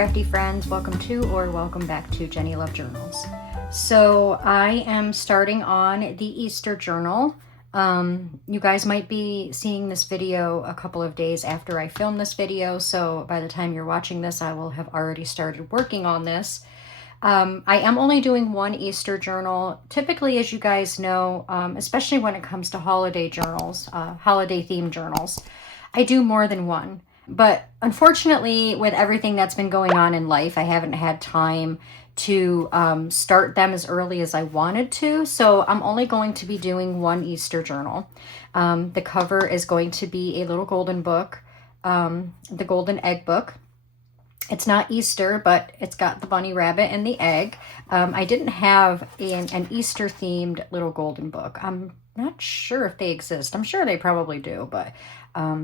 crafty friends, welcome to or welcome back to Jenny Love Journals. So I am starting on the Easter journal. You guys might be seeing this video a couple of days after I film this video, so by the time you're watching this I will have already started working on this. I am only doing one Easter journal. Typically, as you guys know, especially when it comes to holiday journals, holiday themed journals, I do more than one. But unfortunately, with everything that's been going on in life, I haven't had time to start them as early as I wanted to. So I'm only going to be doing one Easter journal. The cover is going to be a little golden book, the Golden Egg book. It's not Easter, but it's got the bunny rabbit and the egg. I didn't have an Easter themed little golden book. I'm not sure if they exist. I'm sure they probably do, but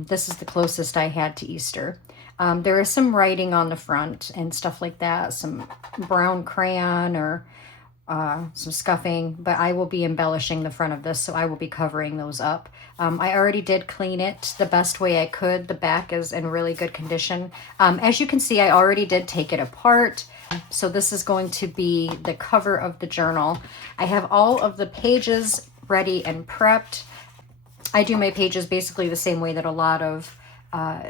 this is the closest I had to Easter. There is some writing on the front and stuff like that, some brown crayon or some scuffing, but I will be embellishing the front of this, so I will be covering those up. I already did clean it the best way I could. The back is in really good condition. As you can see, I already did take it apart. So this is going to be the cover of the journal. I have all of the pages ready and prepped. I do my pages basically the same way that a lot of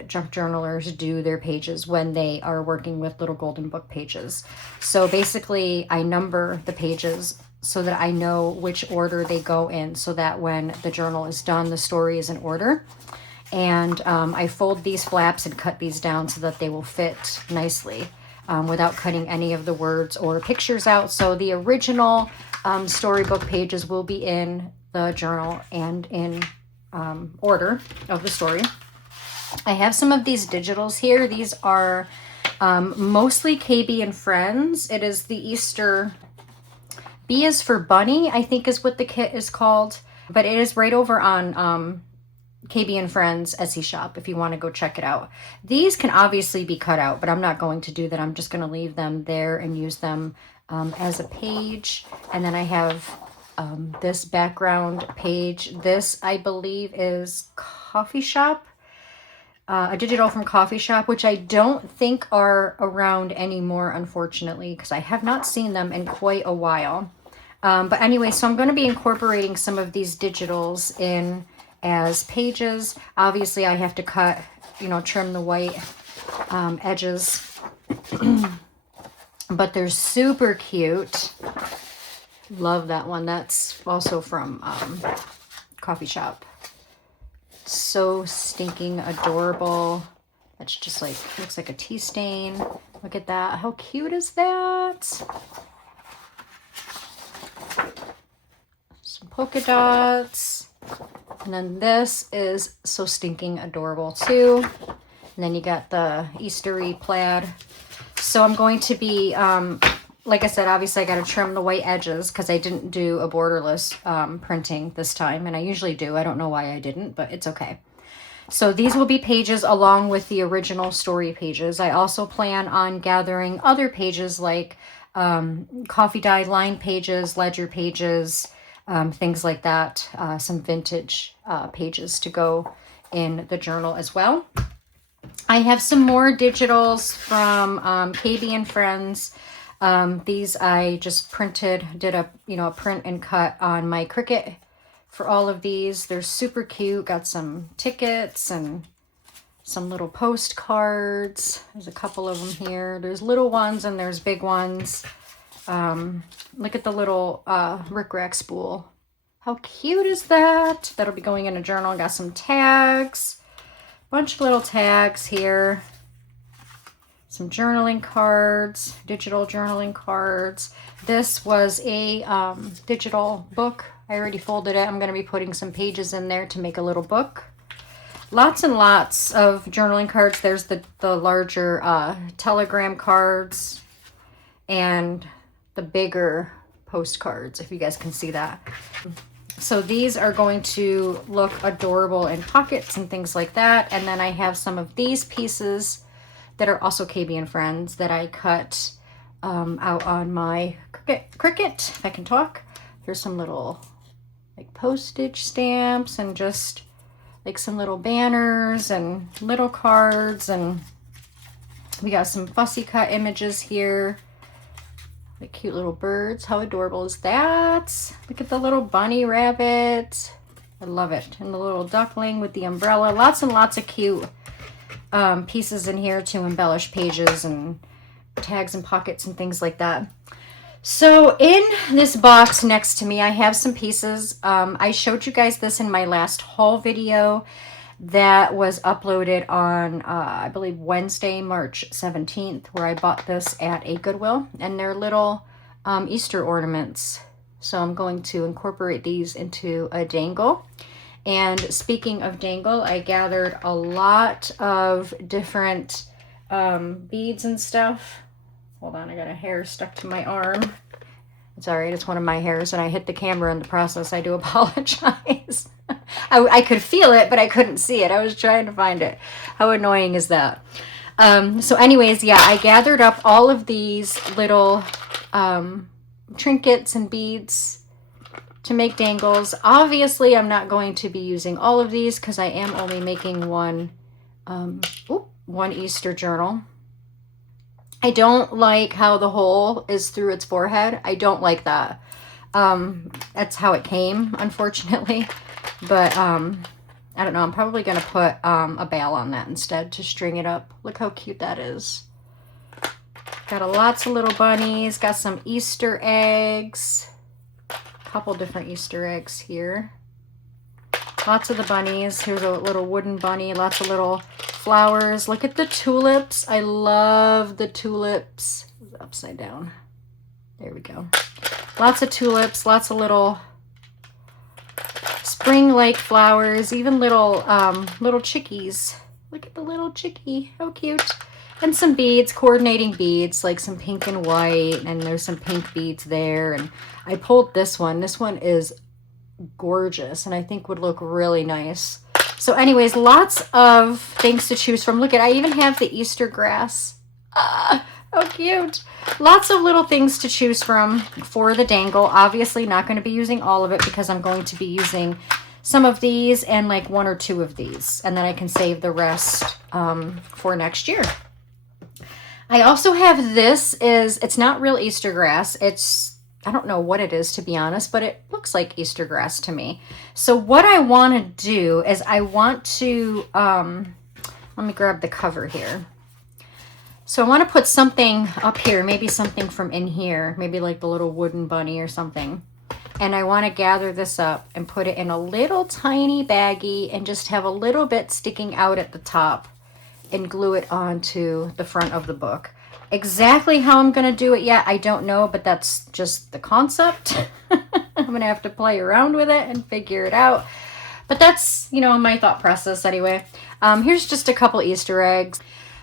junk journalers do their pages when they are working with little golden book pages. So basically I number the pages so that I know which order they go in, so that when the journal is done, the story is in order. And I fold these flaps and cut these down so that they will fit nicely without cutting any of the words or pictures out. So the original storybook pages will be in the journal and in order of the story. I have some of these digitals here. These are mostly KB and Friends. It is the Easter, B is for Bunny, I think is what the kit is called. But it is right over on KB and Friends Etsy shop if you want to go check it out. These can obviously be cut out, but I'm not going to do that. I'm just going to leave them there and use them as a page. And then I have this background page. This, I believe, is Coffee Shop. A digital from Coffee Shop, which I don't think are around anymore, unfortunately, because I have not seen them in quite a while. But anyway, so I'm going to be incorporating some of these digitals in as pages. Obviously, I have to cut, trim the white edges. But they're super cute. Love that one. That's also from Coffee Shop. So stinking adorable. That's just like, looks like a tea stain. Look at that. How cute is that? Some polka dots. And then this is so stinking adorable too. And then you got the Eastery plaid. So I'm going to be, like I said, obviously I got to trim the white edges because I didn't do a borderless printing this time. And I usually do. I don't know why I didn't, but it's okay. So these will be pages along with the original story pages. I also plan on gathering other pages like coffee dye line pages, ledger pages, things like that. Some vintage pages to go in the journal as well. I have some more digitals from KB and Friends. These I just did a print and cut on my Cricut for all of these. They're super cute. Got some tickets and some little postcards. There's a couple of them here. There's little ones and there's big ones. Look at the little rickrack spool. How cute is that? That'll be going in a journal. Got some tags. Bunch of little tags here. Some journaling cards, digital journaling cards. This was a digital book. I already folded it. I'm going to be putting some pages in there to make a little book. Lots and lots of journaling cards. There's the larger telegram cards and the bigger postcards, if you guys can see that. So these are going to look adorable in pockets and things like that. And then I have some of these pieces that are also KB and Friends that I cut out on my Cricut, if I can talk. There's some little like postage stamps and just like some little banners and little cards and We got some fussy cut images here. The cute little birds. How adorable is that? Look at the little bunny rabbit. I love it. And the little duckling with the umbrella. Lots and lots of cute pieces in here to embellish pages and tags and pockets and things like that. So in this box next to me, I have some pieces. I showed you guys this in my last haul video that was uploaded on, I believe, Wednesday, March 17th, where I bought this at a Goodwill. And they're little Easter ornaments. So I'm going to incorporate these into a dangle. And speaking of dangle, I gathered a lot of different beads and stuff. Hold on, I got a hair stuck to my arm. It's all right, it's one of my hairs, and I hit the camera in the process. I do apologize. I could feel it, but I couldn't see it. I was trying to find it. How annoying is that? So anyways, yeah, I gathered up all of these little trinkets and beads to make dangles. Obviously, I'm not going to be using all of these because I am only making one Easter journal. I don't like how the hole is through its forehead. I don't like that. That's how it came, unfortunately. But I don't know. I'm probably going to put a bail on that instead to string it up. Look how cute that is. Got lots of little bunnies. Got some Easter eggs. Couple different Easter eggs here. Lots of the bunnies. Here's a little wooden bunny. Lots of little flowers. Look at the tulips. I love the tulips. Upside down. There we go. Lots of tulips. Lots of little spring-like flowers. Even little little chickies. Look at the little chickie. How cute. And some beads, coordinating beads, like some pink and white, and there's some pink beads there. And I pulled this one. This one is gorgeous, and I think would look really nice. So anyways, lots of things to choose from. Look at, I even have the Easter grass. Ah, how cute. Lots of little things to choose from for the dangle. Obviously not going to be using all of it because I'm going to be using some of these and like one or two of these. And then I can save the rest for next year. I also have this. It's not real Easter grass. I don't know what it is, to be honest, but it looks like Easter grass to me. So what I want to do is I want to, let me grab the cover here. So I want to put something up here, maybe something from in here, maybe like the little wooden bunny or something. And I want to gather this up and put it in a little tiny baggie and just have a little bit sticking out at the top and glue it onto the front of the book. Exactly how I'm going to do it yet, I don't know, but that's just the concept. I'm going to have to play around with it and figure it out. But that's, you know, my thought process anyway. Here's just a couple Easter eggs.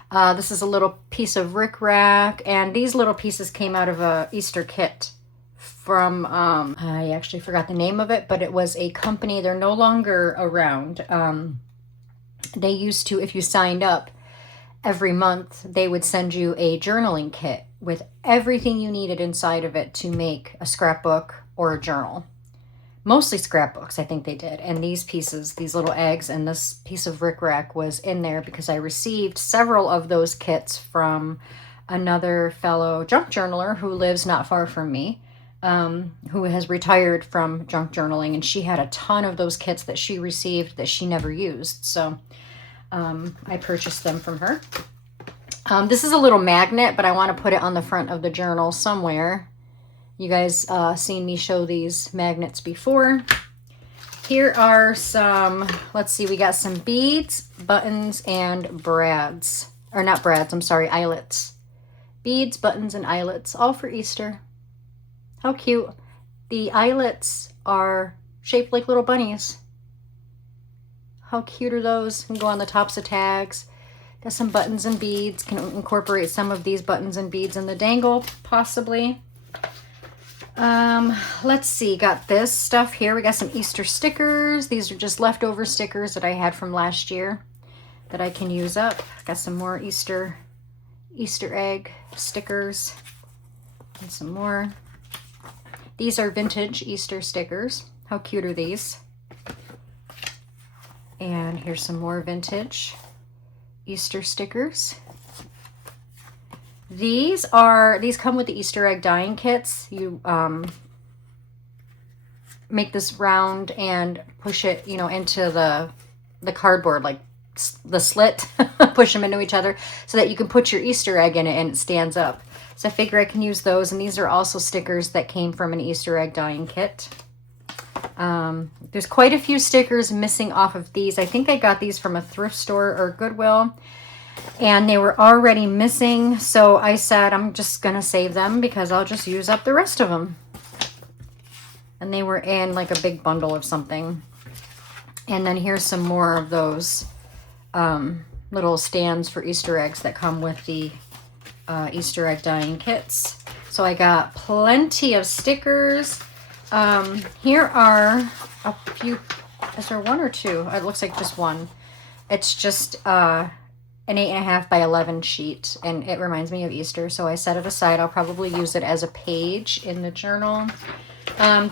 This is a little piece of rickrack, and these little pieces came out of a Easter kit from, I actually forgot the name of it, but it was a company. They're no longer around. They used to, if you signed up, every month they would send you a journaling kit with everything you needed inside of it to make a scrapbook or a journal. Mostly scrapbooks, I think they did. And these pieces, these little eggs and this piece of rickrack was in there because I received several of those kits from another fellow junk journaler who lives not far from me, who has retired from junk journaling, and she had a ton of those kits that she received that she never used. So I purchased them from her. This is a little magnet, but I want to put it on the front of the journal somewhere. You guys seen me show these magnets before. Here are some, let's see, we got some beads, buttons, and brads. Or not brads, I'm sorry, eyelets. Beads, buttons, and eyelets, all for Easter. How cute. The eyelets are shaped like little bunnies. How cute are those? Can go on the tops of tags. Got some buttons and beads. Can incorporate some of these buttons and beads in the dangle, possibly. Let's see. Got this stuff here. We got some Easter stickers. These are just leftover stickers that I had from last year that I can use up. Got some more Easter egg stickers. And some more. These are vintage Easter stickers. How cute are these? And here's some more vintage Easter stickers. These come with the Easter egg dyeing kits. You make this round and push it, you know, into the cardboard, like the slit, push them into each other so that you can put your Easter egg in it and it stands up. So I figure I can use those. And these are also stickers that came from an Easter egg dyeing kit. There's quite a few stickers missing off of these. I think I got these from a thrift store or Goodwill, and they were already missing. So I said, I'm just going to save them because I'll just use up the rest of them. And they were in like a big bundle of something. And then here's some more of those little stands for Easter eggs that come with the Easter egg dyeing kits. So I got plenty of stickers. Here are a few. Is there one or two? It looks like just one. It's just an 8.5 by 11 sheet, and it reminds me of Easter, so I set it aside. I'll probably use it as a page in the journal.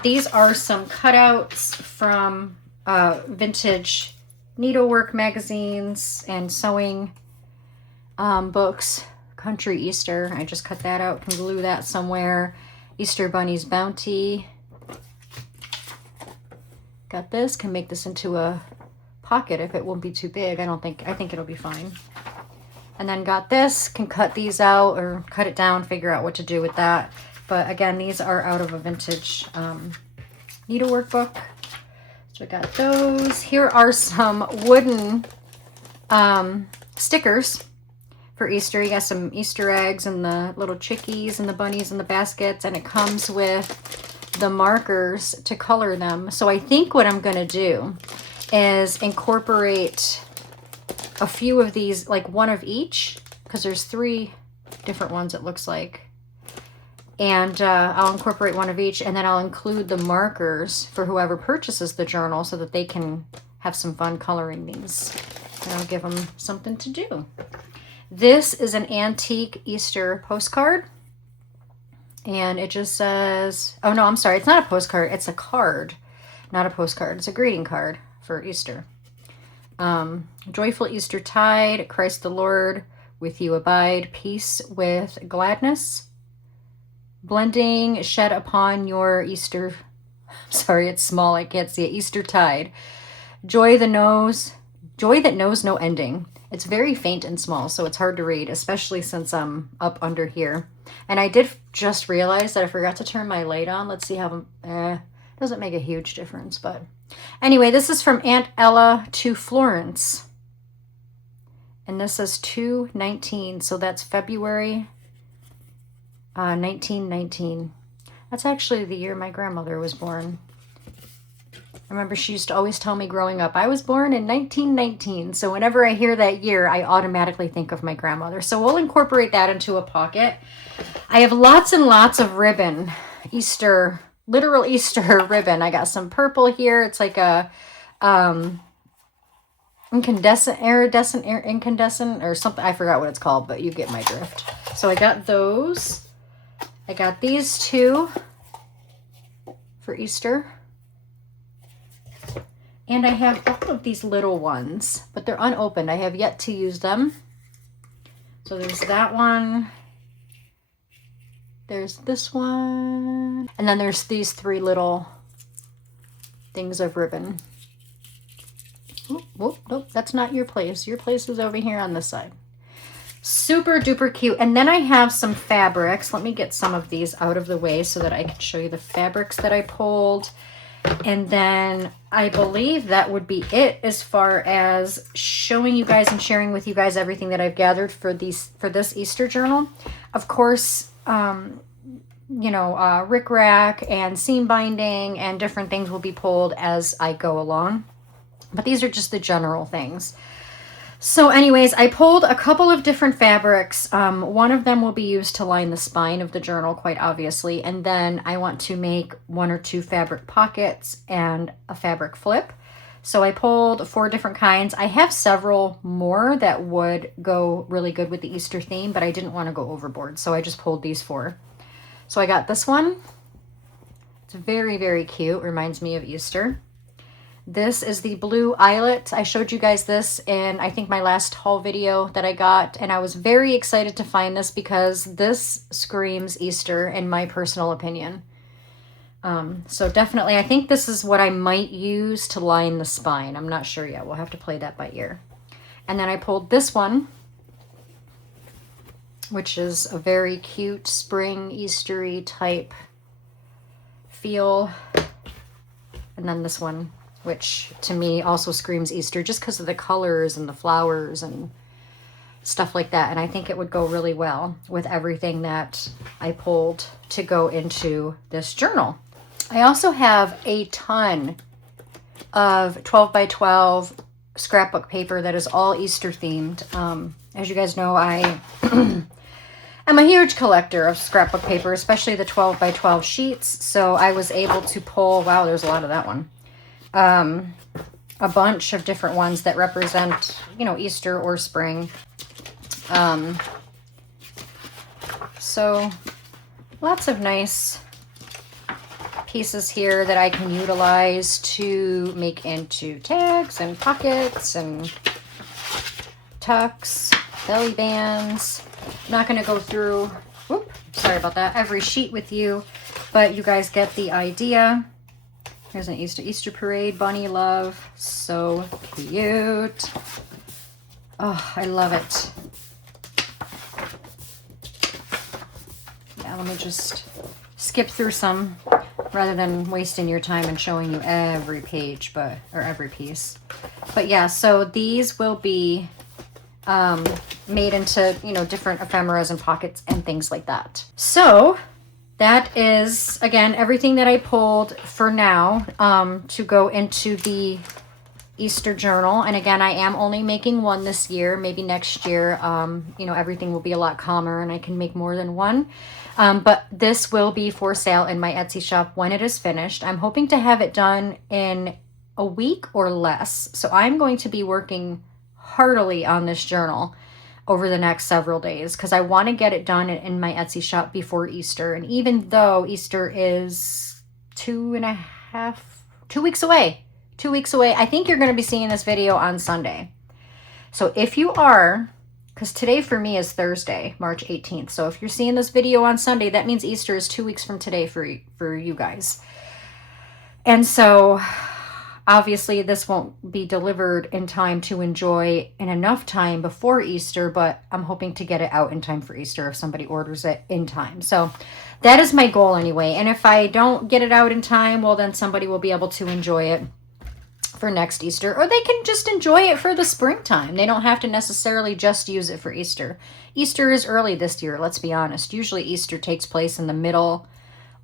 These are some cutouts from vintage needlework magazines and sewing books. Country Easter. I just cut that out. Can glue that somewhere. Easter Bunny's Bounty. Got this. Can make this into a pocket if it won't be too big. I think it'll be fine. And then got this. Can cut these out or cut it down, figure out what to do with that. But again, these are out of a vintage needlework book. So I got those. Here are some wooden stickers for Easter. You got some Easter eggs and the little chickies and the bunnies and the baskets, and it comes with the markers to color them. So I think what I'm going to do is incorporate a few of these, like one of each, because there's 3 different ones it looks like. And I'll incorporate one of each, and then I'll include the markers for whoever purchases the journal so that they can have some fun coloring these. And I'll give them something to do. This is an antique Easter postcard. And it just says, oh no, I'm sorry, it's not a postcard, it's a card. Not a postcard, it's a greeting card for Easter. Joyful Easter tide, Christ the Lord with you abide, peace with gladness. Blending shed upon your Easter, sorry, it's small, I can't see it, Easter tide. Joy that knows no ending. It's very faint and small, so it's hard to read, especially since I'm up under here. And I did just realize that I forgot to turn my light on. Let's see how, doesn't make a huge difference, but anyway, this is from Aunt Ella to Florence. And this says 2/19, so that's February 1919. That's actually the year my grandmother was born. I remember she used to always tell me growing up, I was born in 1919. So whenever I hear that year, I automatically think of my grandmother. So we'll incorporate that into a pocket. I have lots and lots of ribbon, Easter, literal Easter ribbon. I got some purple here. It's like a incandescent or something. I forgot what it's called, but you get my drift. So I got those. I got these 2 for Easter. And I have all of these little ones, but they're unopened. I have yet to use them. So there's that one. There's this one. And then there's these 3 little things of ribbon. Oop, whoop, nope, that's not your place. Your place is over here on this side. Super duper cute. And then I have some fabrics. Let me get some of these out of the way so that I can show you the fabrics that I pulled. And then I believe that would be it as far as showing you guys and sharing with you guys everything that I've gathered for this Easter journal. Of course, rickrack and seam binding and different things will be pulled as I go along. But these are just the general things. So anyways, I pulled a couple of different fabrics. One of them will be used to line the spine of the journal, quite obviously. And then I want to make 1 or 2 fabric pockets and a fabric flip. So I pulled 4 different kinds. I have several more that would go really good with the Easter theme, but I didn't want to go overboard. So I just pulled these 4. So I got this one. It's very, very cute. Reminds me of Easter. This is the blue eyelet. I showed you guys this in, I think, my last haul video that I got, and I was very excited to find this because this screams Easter in my personal opinion. So definitely, I think this is what I might use to line the spine. I'm not sure yet. We'll have to play that by ear. And then I pulled this one, which is a very cute spring Eastery type feel. And then this one, which to me also screams Easter just because of the colors and the flowers and stuff like that. And I think it would go really well with everything that I pulled to go into this journal. I also have a ton of 12 by 12 scrapbook paper that is all Easter themed. As you guys know, I am a huge collector of scrapbook paper, especially the 12 by 12 sheets. So I was able to pull, wow, there's a lot of that one. A bunch of different ones that represent, you know, Easter or spring. So lots of nice pieces here that I can utilize to make into tags and pockets and tucks, belly bands. I'm not going to go through, sorry about that, every sheet with you, but you guys get the idea. Here's an Easter parade bunny love. So cute. Oh, I love it. Yeah, let me just skip through some rather than wasting your time and showing you every page, or every piece. But yeah, so these will be made into, you know, different ephemeras and pockets and things like that. So that is, again, everything that I pulled for now to go into the Easter journal. And again, I am only making one this year. Maybe next year, you know, everything will be a lot calmer and I can make more than one. But this will be for sale in my Etsy shop when it is finished. I'm hoping to have it done in a week or less. So I'm going to be working heartily on this journal over the next several days because I want to get it done in my Etsy shop before Easter. And even though Easter is 2 weeks away, I think you're going to be seeing this video on Sunday. So if you are, because today for me is Thursday, March 18th. So if you're seeing this video on Sunday, that means Easter is 2 weeks from today for you guys. And so obviously this won't be delivered in time to enjoy in enough time before Easter, but I'm hoping to get it out in time for Easter if somebody orders it in time. So that is my goal anyway. And if I don't get it out in time, well, then somebody will be able to enjoy it for next Easter, or they can just enjoy it for the springtime. They don't have to necessarily just use it for Easter. Easter is early this year, let's be honest. Usually Easter takes place in the middle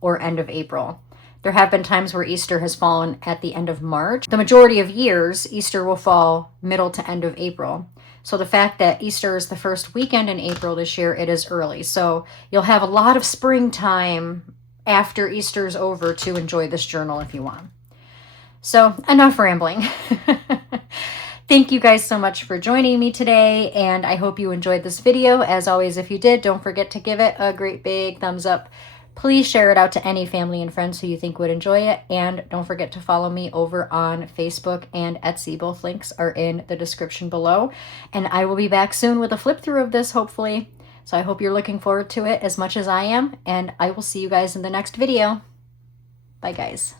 or end of April. There have been times where Easter has fallen at the end of March. The majority of years, Easter will fall middle to end of April. So the fact that Easter is the first weekend in April this year, it is early. So you'll have a lot of springtime after Easter's over to enjoy this journal if you want. So enough rambling. Thank you guys so much for joining me today, and I hope you enjoyed this video. As always, if you did, don't forget to give it a great big thumbs up. Please share it out to any family and friends who you think would enjoy it, and don't forget to follow me over on Facebook and Etsy. Both links are in the description below, and I will be back soon with a flip through of this, hopefully. So I hope you're looking forward to it as much as I am, and I will see you guys in the next video. Bye, guys.